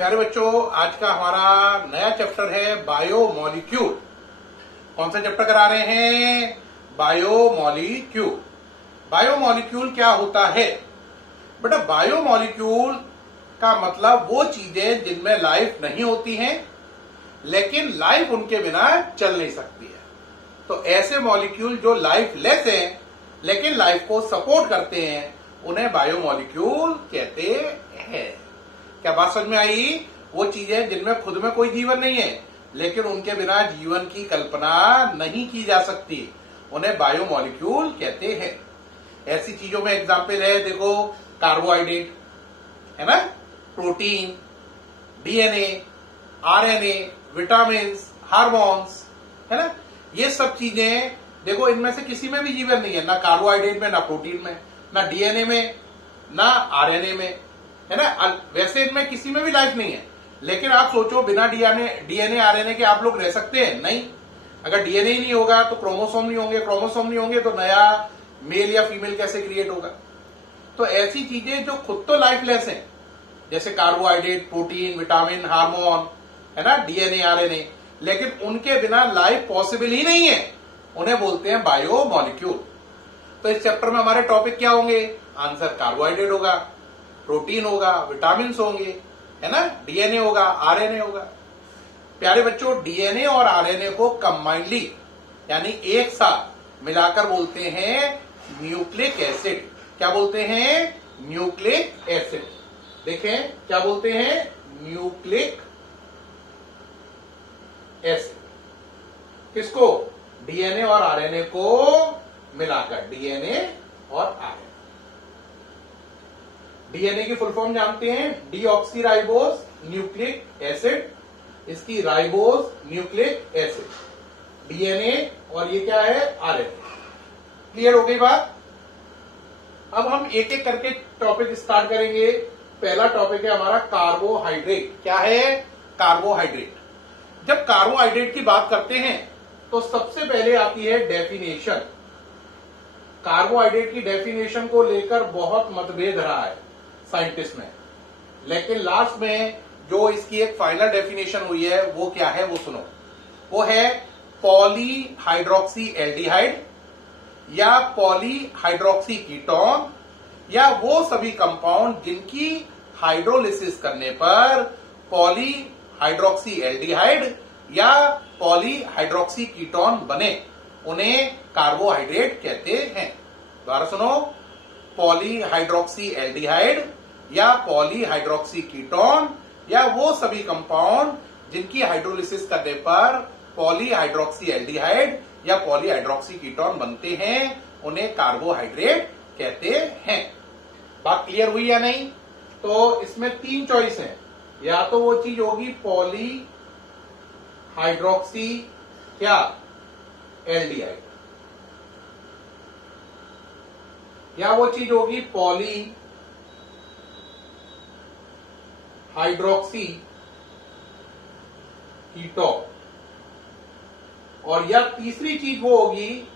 प्यारे बच्चों, आज का हमारा नया चैप्टर है बायोमोलिक्यूल। कौन सा चैप्टर करा रहे हैं? बायोमोलिक्यूल। बायोमोलिक्यूल क्या होता है बेटा? बायोमोलिक्यूल का मतलब वो चीजें जिनमें लाइफ नहीं होती हैं, लेकिन लाइफ उनके बिना चल नहीं सकती है। तो ऐसे मॉलिक्यूल जो लाइफ लेस हैं लेकिन लाइफ को सपोर्ट करते हैं, उन्हें बायोमोलिक्यूल कहते हैं। क्या बात समझ में आई? वो चीजें जिनमें खुद में कोई जीवन नहीं है लेकिन उनके बिना जीवन की कल्पना नहीं की जा सकती, उन्हें बायोमोलिक्यूल कहते हैं। ऐसी चीजों में एग्जाम्पल है, देखो कार्बोहाइड्रेट है ना, protein, DNA, RNA, vitamin, hormones है ना, ये सब चीजें देखो इनमें से किसी में भी जीवन नहीं है, ना कार्बोहाइड्रेट में, ना प्रोटीन में, ना डीएनए में, ना आरएनए में, है ना। वैसे इनमें किसी में भी लाइफ नहीं है, लेकिन आप सोचो बिना डीएनए आरएनए के आप लोग रह सकते हैं? नहीं। अगर डीएनए ही नहीं होगा तो क्रोमोसोम नहीं होंगे तो नया मेल या फीमेल कैसे क्रिएट होगा? तो ऐसी चीजें जो खुद तो लाइफलेस हैं, जैसे कार्बोहाइड्रेट, प्रोटीन, विटामिन, हार्मोन है ना, डीएनए, आरएनए, लेकिन उनके बिना लाइफ पॉसिबल ही नहीं है, उन्हें बोलते हैं बायोमोलिक्यूल। तो इस चैप्टर में हमारे टॉपिक क्या होंगे? आंसर कार्बोहाइड्रेट होगा, प्रोटीन होगा, विटामिन होंगे, है ना, डीएनए होगा, आरएनए होगा। प्यारे बच्चों, डीएनए और आरएनए को कंबाइंडली यानी एक साथ मिलाकर बोलते हैं न्यूक्लिक एसिड। क्या बोलते हैं? Nucleic acid. देखें क्या बोलते हैं? Nucleic acid. किसको? डीएनए और आरएनए को मिलाकर, डीएनए और आरएनए। डीएनए की फुल फॉर्म जानते हैं? Deoxyribose nucleic acid. इसकी राइबोज न्यूक्लिक एसिड। डीएनए और ये क्या है? आरएनए। क्लियर हो गई बात? अब हम एक एक करके टॉपिक स्टार्ट करेंगे। पहला टॉपिक है हमारा कार्बोहाइड्रेट। क्या है? कार्बोहाइड्रेट। जब कार्बोहाइड्रेट की बात करते हैं तो सबसे पहले आती है डेफिनेशन। कार्बोहाइड्रेट की डेफिनेशन को लेकर बहुत मतभेद रहा है साइंटिस्ट में, लेकिन लास्ट में जो इसकी एक फाइनल डेफिनेशन हुई है वो क्या है वो सुनो। वो है पॉलीहाइड्रोक्सी एल्डिहाइड या पॉलीहाइड्रोक्सी कीटोन या वो सभी कंपाउंड जिनकी हाइड्रोलिसिस करने पर पॉलीहाइड्रोक्सी एल्डिहाइड या पॉलीहाइड्रोक्सी कीटोन बने, उन्हें कार्बोहाइड्रेट कहते हैं। दोबारा सुनो, पॉलीहाइड्रोक्सी एल्डिहाइड या पॉलीहाइड्रोक्सी कीटोन या वो सभी कंपाउंड जिनकी हाइड्रोलिसिस करने पर पॉलीहाइड्रोक्सी एल्डिहाइड या पॉलीहाइड्रोक्सी कीटोन बनते हैं, उन्हें कार्बोहाइड्रेट कहते हैं। बात क्लियर हुई या नहीं? तो इसमें तीन चॉइस है, या तो वो चीज होगी पॉलीहाइड्रोक्सी क्या एल्डिहाइड, या वो चीज होगी पॉलीहाइड्रोक्सी कीटोन, और या तीसरी चीज वो होगी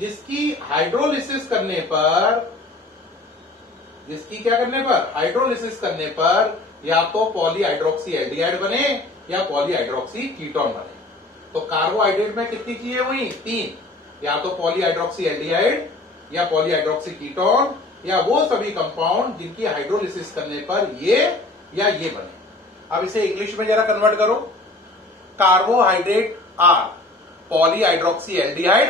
जिसकी हाइड्रोलिसिस करने पर, जिसकी क्या करने पर? हाइड्रोलिसिस करने पर या तो पॉलीहाइड्रोक्सी एल्डिहाइड बने या पॉलीहाइड्रोक्सी कीटोन बने। तो कार्बोहाइड्रेट में कितनी चीजें हुई? तीन, या तो पॉलीहाइड्रोक्सी एल्डिहाइड या पॉलीहाइड्रोक्सी कीटोन या वो सभी कंपाउंड जिनकी हाइड्रोलिसिस करने पर ये या ये बने। अब इसे इंग्लिश में जरा कन्वर्ट करो। कार्बोहाइड्रेट आर पॉलीहाइड्रोक्सी एल्डिहाइड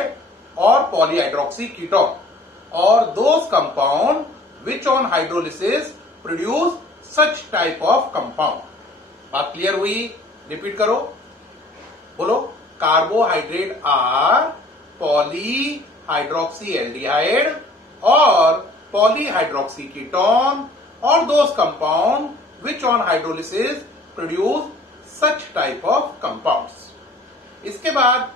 और पॉलीहाइड्रोक्सी कीटोन और those compound which on hydrolysis produce such type of compound. बात क्लियर हुई? रिपीट करो, बोलो। कार्बोहाइड्रेट आर पॉलीहाइड्रोक्सी एल्डिहाइड और पॉलीहाइड्रोक्सी कीटोन और those compound which on hydrolysis produce such type of compounds. इसके बाद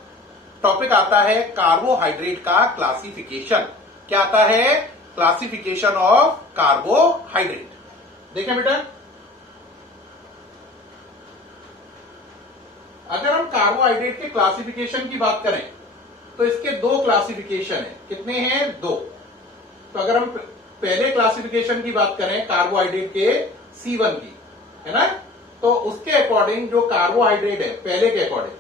टॉपिक आता है कार्बोहाइड्रेट का क्लासिफिकेशन। क्या आता है? Classification of carbohydrate. देखें बेटा, अगर हम कार्बोहाइड्रेट के क्लासिफिकेशन की बात करें तो इसके दो क्लासिफिकेशन है। कितने हैं? दो। तो अगर हम पहले क्लासिफिकेशन की बात करें कार्बोहाइड्रेट के C1 की, है ना, तो उसके अकॉर्डिंग जो कार्बोहाइड्रेट है पहले के अकॉर्डिंग,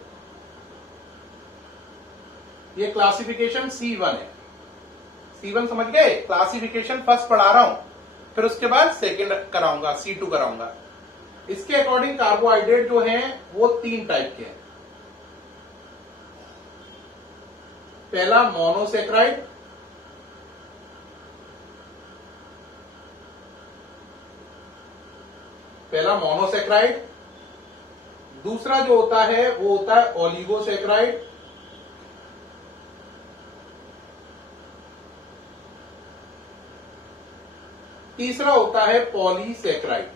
ये क्लासिफिकेशन C1 है। C1 समझ गए? क्लासिफिकेशन फर्स्ट पढ़ा रहा हूं, फिर उसके बाद सेकंड कराऊंगा, C2 कराऊंगा। इसके अकॉर्डिंग कार्बोहाइड्रेट जो हैं वो 3 टाइप के हैं। पहला मोनोसेक्राइड, दूसरा जो होता है वो होता है ओलिगोसेक्राइड, तीसरा होता है पॉलीसेक्राइड।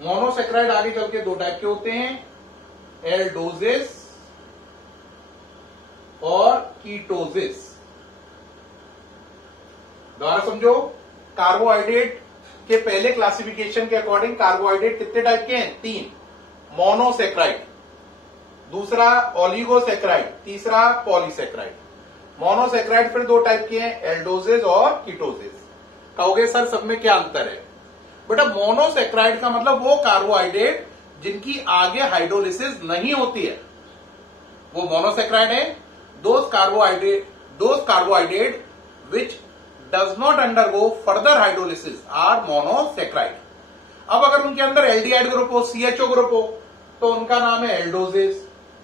मोनोसेक्राइड आगे चल के 2 टाइप के होते हैं, एल्डोजिस और कीटोजिस। दोबारा समझो, कार्बोहाइड्रेट के पहले क्लासिफिकेशन के अकॉर्डिंग कार्बोहाइड्रेट कितने टाइप के हैं? 3। मोनोसेक्राइड, दूसरा ओलिगोसेक्राइड, तीसरा पॉलीसेक्राइड। मोनोसेक्राइड फिर 2 टाइप के हैं, एल्डोजिस और कीटोजिस। कहोगे सर सब में क्या अंतर है? बेटा मोनोसेक्राइड का मतलब वो कार्बोहाइड्रेट जिनकी आगे हाइड्रोलिसिस नहीं होती है, वो मोनोसेक्राइड है। Those carbohydrate which does not undergo further hydrolysis are monosaccharide. अब अगर उनके अंदर एल्डिहाइड ग्रुप हो, CHO ग्रुप हो, तो उनका नाम है एल्डोजिस।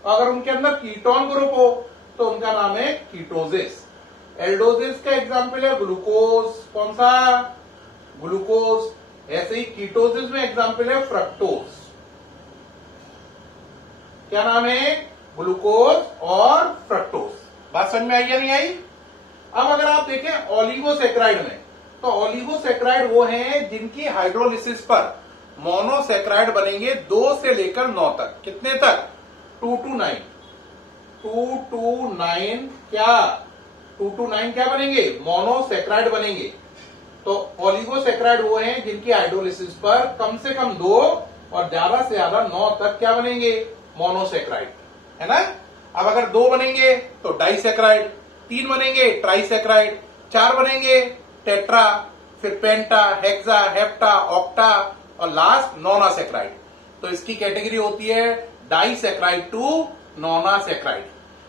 अगर उनके अंदर कीटोन ग्रुप हो तो उनका नाम है कीटोजिस। एल्डोजिस का एग्जाम्पल है ग्लूकोज, कौन सा? ग्लूकोज। ऐसे ही कीटोजिस में एग्जाम्पल है फ्रक्टोज। क्या नाम है? ग्लूकोज और फ्रक्टोज। बात समझ में आई या नहीं आई? अब अगर आप देखें ओलिगोसेक्राइड में, तो ओलिगोसेक्राइड वो हैं जिनकी हाइड्रोलिसिस पर मोनोसेक्राइड बनेंगे 2 से लेकर 9 तक। कितने तक? 2 to 9। 2 to 9 क्या? 2 to 9 क्या बनेंगे? मोनोसेक्राइड बनेंगे। तो ओलिगोसेक्राइड वो हैं जिनकी हाइड्रोलिसिस पर कम से कम 2 और ज्यादा से ज्यादा 9 तक क्या बनेंगे? मोनोसेक्राइड, है ना? अब अगर 2 बनेंगे तो डाइसेक्राइड, 3 बनेंगे ट्राइसेक्राइड, 4 बनेंगे टेट्रा, फिर पेंटा, हेक्सा, हेप्टा, ऑक्टा और लास्ट नोनासेक्राइड। तो इसकी कैटेगरी होती है डाइसेक्राइड टू नोनासेक्राइड।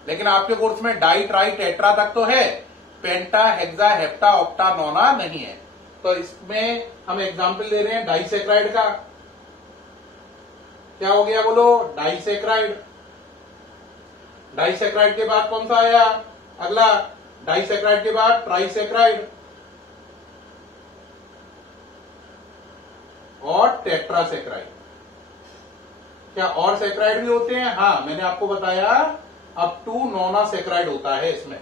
लेकिन आपके कोर्स में डाई, ट्राई, टेट्रा तक तो है, पेंटा, हेक्सा, हेप्टा, ऑक्टा, नोना नहीं है। तो इसमें हम एग्जाम्पल ले रहे हैं डाइसेक्राइड का। क्या हो गया बोलो? डाइसेक्राइड। डाइसेक्राइड के बाद कौन सा आया? अगला डाइसेक्राइड के बाद ट्राइसेक्राइड और टेट्रासेक्राइड। क्या और सेक्राइड भी होते हैं? हाँ, मैंने आपको बताया अप टू नोनासेक्राइड होता है इसमें।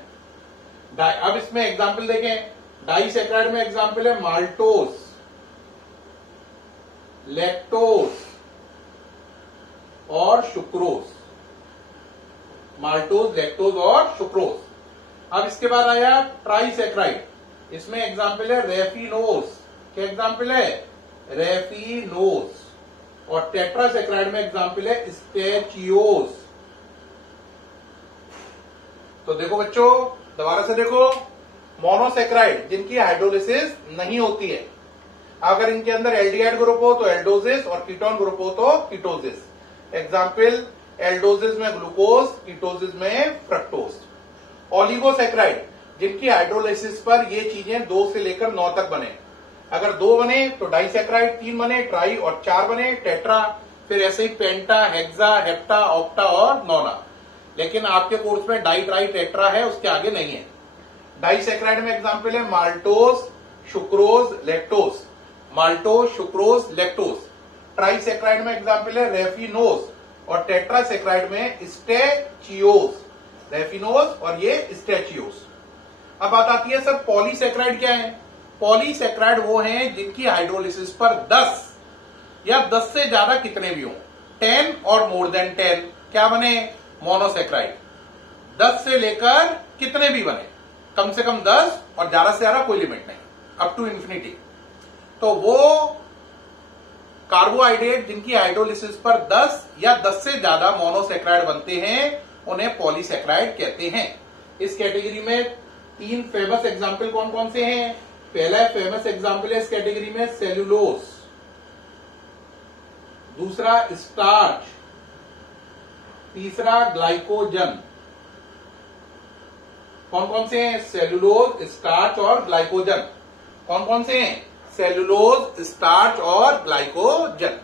अब इसमें एग्जाम्पल देखें, डाइसेक्राइड में एग्जाम्पल है माल्टोज, लैक्टोज और सुक्रोज। माल्टोज, लैक्टोज और सुक्रोज। अब इसके बाद आया ट्राइसेक्राइड, इसमें एग्जाम्पल है रेफिनोज। क्या एग्जाम्पल है? रेफिनोज। और टेट्रासेक्राइड में एग्जाम्पल है स्टेचियोज। तो देखो बच्चों, दोबारा से देखो, मोनोसेक्राइड जिनकी हाइड्रोलिसिस नहीं होती है, अगर इनके अंदर एल्डिहाइड ग्रुप हो तो एल्डोजिस और कीटोन ग्रुप हो तो कीटोजिस। एग्जाम्पल, एल्डोजिस में ग्लूकोज, कीटोजिस में फ्रक्टोज। ओलिगोसेक्राइड जिनकी हाइड्रोलिसिस पर ये चीजें 2 से लेकर 9 तक बने। अगर 2 बने तो डाइसेक्राइड, 3 बने ट्राई और 4 बने टेट्रा, फिर ऐसे ही पेंटा, हेक्सा, हेप्टा, ऑक्टा और नोना। लेकिन आपके कोर्स में डाई, ट्राई, टेट्रा है, उसके आगे नहीं है। डाइसेक्राइड में एग्जाम्पल है maltose, sucrose, lactose. Maltose, sucrose, lactose. Trisaccharide में एग्जाम्पल है रेफिनोज और टेट्रासेक्राइड में स्टेचियोज। रेफिनोज और ये स्टेचियोज। अब बात आती है सर पॉलीसेक्राइड क्या है? पॉलीसेक्राइड वो हैं जिनकी हाइड्रोलिसिस पर 10 या 10 से ज्यादा कितने भी हो, 10 और मोर देन 10 क्या बने? मोनोसेक्राइड। 10 से लेकर कितने भी बने, कम से कम 10 और ज्यादा से ज्यादा कोई लिमिट नहीं, अप टू इंफिनिटी। तो वो कार्बोहाइड्रेट जिनकी हाइड्रोलिसिस पर 10 या 10 से ज्यादा मोनोसेक्राइड बनते हैं उन्हें पॉलीसेक्राइड कहते हैं। इस कैटेगरी में 3 फेमस एग्जाम्पल कौन कौन से हैं? पहला फेमस एग्जाम्पल है इस कैटेगरी में सेल्यूलोज, दूसरा स्टार्च, तीसरा ग्लाइकोजन। कौन कौन से हैं? सेल्यूलोज, स्टार्च और ग्लाइकोजन। कौन कौन से हैं? सेल्यूलोज, स्टार्च और ग्लाइकोजन।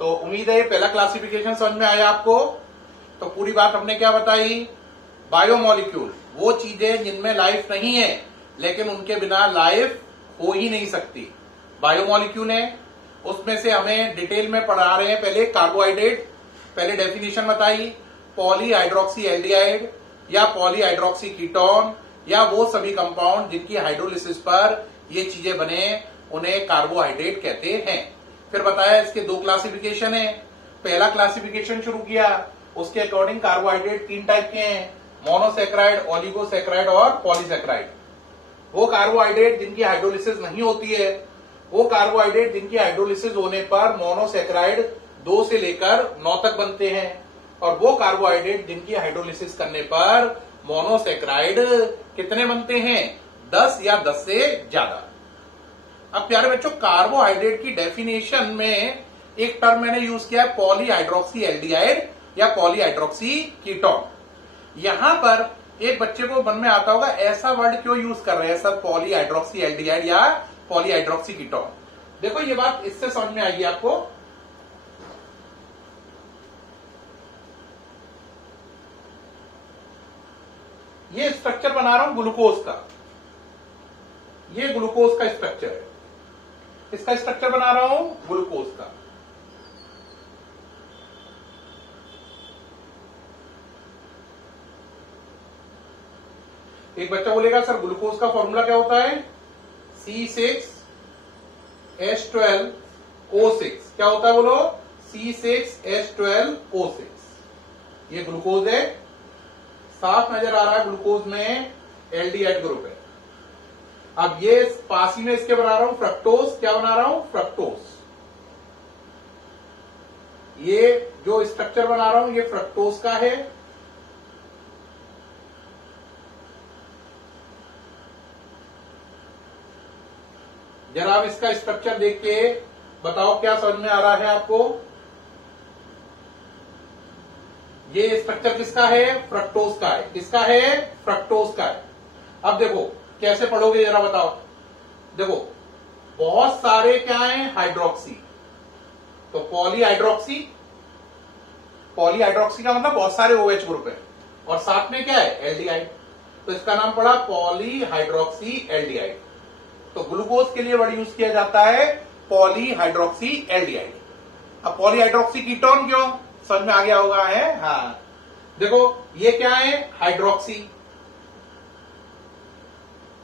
तो उम्मीद है ये पहला क्लासिफिकेशन समझ में आया आपको। तो पूरी बात हमने क्या बताई? बायोमोलिक्यूल वो चीजें जिनमें लाइफ नहीं है लेकिन उनके बिना लाइफ हो ही नहीं सकती, बायोमोलिक्यूल है। उसमें से हमें डिटेल में पढ़ा रहे हैं पहले कार्बोहाइड्रेट। पहले डेफिनेशन बताई, पॉलीहाइड्रोक्सी एल्डिहाइड या पॉलीहाइड्रोक्सी कीटोन या वो सभी कंपाउंड जिनकी हाइड्रोलिसिस पर ये चीजें बने उन्हें कार्बोहाइड्रेट कहते हैं। फिर बताया इसके दो क्लासिफिकेशन है। पहला क्लासिफिकेशन शुरू किया, उसके अकॉर्डिंग कार्बोहाइड्रेट 3 टाइप के हैं, मोनोसेक्राइड, ओलिगोसेक्राइड और पॉलीसेक्राइड। वो कार्बोहाइड्रेट जिनकी हाइड्रोलिसिस नहीं होती है, वो कार्बोहाइड्रेट जिनकी हाइड्रोलिसिस होने पर मोनोसेक्राइड 2 से लेकर 9 तक बनते हैं, और वो कार्बोहाइड्रेट जिनकी हाइड्रोलिसिस करने पर मोनोसेक्राइड कितने बनते हैं? 10 या 10 से ज्यादा। अब प्यारे बच्चों, कार्बोहाइड्रेट की डेफिनेशन में एक टर्म मैंने यूज किया है पॉलीहाइड्रोक्सी एल्डिहाइड या पॉलीहाइड्रोक्सी कीटोन। यहां पर एक बच्चे को मन में आता होगा ऐसा वर्ड क्यों यूज कर रहे हैं सर, पॉलीहाइड्रोक्सी एल्डिहाइड या पॉलीहाइड्रोक्सी कीटोन। देखो ये बात इससे समझ में आएगी आपको। ये स्ट्रक्चर बना रहा हूं ग्लूकोज का, ये ग्लूकोज का स्ट्रक्चर है, इसका स्ट्रक्चर बना रहा हूं ग्लूकोज का। एक बच्चा बोलेगा सर ग्लूकोज का फॉर्मूला क्या होता है? C6H12O6। क्या होता है बोलो? C6H12O6। ये ग्लूकोज है, साफ नजर आ रहा है ग्लूकोज में एल्डिहाइड ग्रुप है। अब ये पास ही में इसके बना रहा हूं फ्रक्टोज। क्या बना रहा हूं? फ्रक्टोज। ये जो स्ट्रक्चर बना रहा हूं ये फ्रक्टोज का है। जरा आप इसका स्ट्रक्चर देख के बताओ क्या समझ में आ रहा है आपको? ये स्ट्रक्चर किसका है? फ्रक्टोज का है। किसका है? फ्रक्टोज का है। अब देखो कैसे पढ़ोगे जरा बताओ। देखो बहुत सारे क्या है? हाइड्रोक्सी। तो पॉलीहाइड्रोक्सी, पॉलीहाइड्रोक्सी का मतलब बहुत सारे OH ग्रुप है, और साथ में क्या है? एल्डिहाइड। तो इसका नाम पड़ा पॉलीहाइड्रोक्सी एल्डिहाइड। तो ग्लूकोज के लिए वर्ड यूज किया जाता है पॉलीहाइड्रोक्सी एल्डिहाइड। अब पॉलीहाइड्रोक्सी कीटोन क्यों? समझ में आ गया होगा है? हाँ देखो ये क्या है? हाइड्रोक्सी,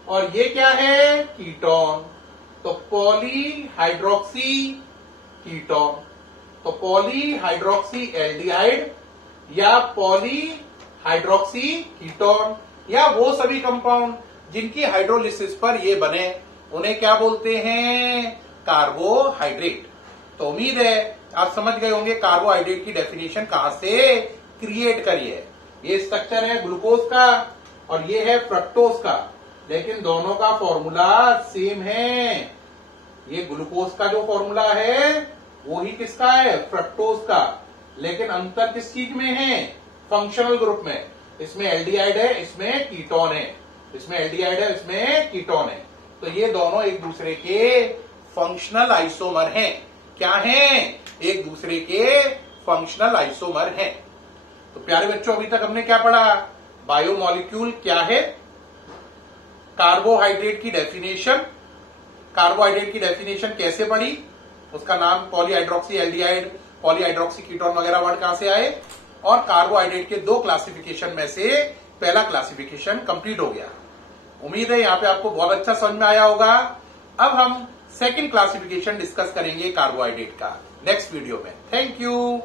और ये क्या है? कीटोन। तो पॉलीहाइड्रोक्सी कीटोन। तो पॉलीहाइड्रोक्सी एल्डिहाइड या पॉलीहाइड्रोक्सी कीटोन या वो सभी कंपाउंड जिनकी हाइड्रोलिसिस पर ये बने उन्हें क्या बोलते हैं? कार्बोहाइड्रेट। तो उम्मीद है आप समझ गए होंगे कार्बोहाइड्रेट की डेफिनेशन कहां से क्रिएट करी है। ये स्ट्रक्चर है ग्लूकोज का और ये है फ्रक्टोज का, लेकिन दोनों का फॉर्मूला सेम है। ये ग्लूकोज का जो फॉर्मूला है वो ही किसका है? फ्रक्टोज का। लेकिन अंतर किस चीज में है? फंक्शनल ग्रुप में। इसमें एल्डिहाइड है, इसमें कीटोन है। इसमें एल्डिहाइड है, इसमें कीटोन है। तो ये दोनों एक दूसरे के फंक्शनल आइसोमर हैं। क्या हैं? एक दूसरे के फंक्शनल आइसोमर हैं। तो प्यारे बच्चों अभी तक हमने क्या पढ़ा? बायोमोलिक्यूल क्या है, कार्बोहाइड्रेट की डेफिनेशन, कार्बोहाइड्रेट की डेफिनेशन कैसे पढ़ी, उसका नाम पॉलीहाइड्रोक्सी एल्डिहाइड, पॉलीहाइड्रोक्सी कीटोन वगैरह वर्ड कहां से आए, और कार्बोहाइड्रेट के 2 क्लासिफिकेशन में से पहला क्लासिफिकेशन कंप्लीट हो गया। उम्मीद है यहां पे आपको बहुत अच्छा समझ में आया होगा। अब हम सेकंड क्लासिफिकेशन डिस्कस करेंगे कार्बोहाइड्रेट का नेक्स्ट वीडियो में। Thank you.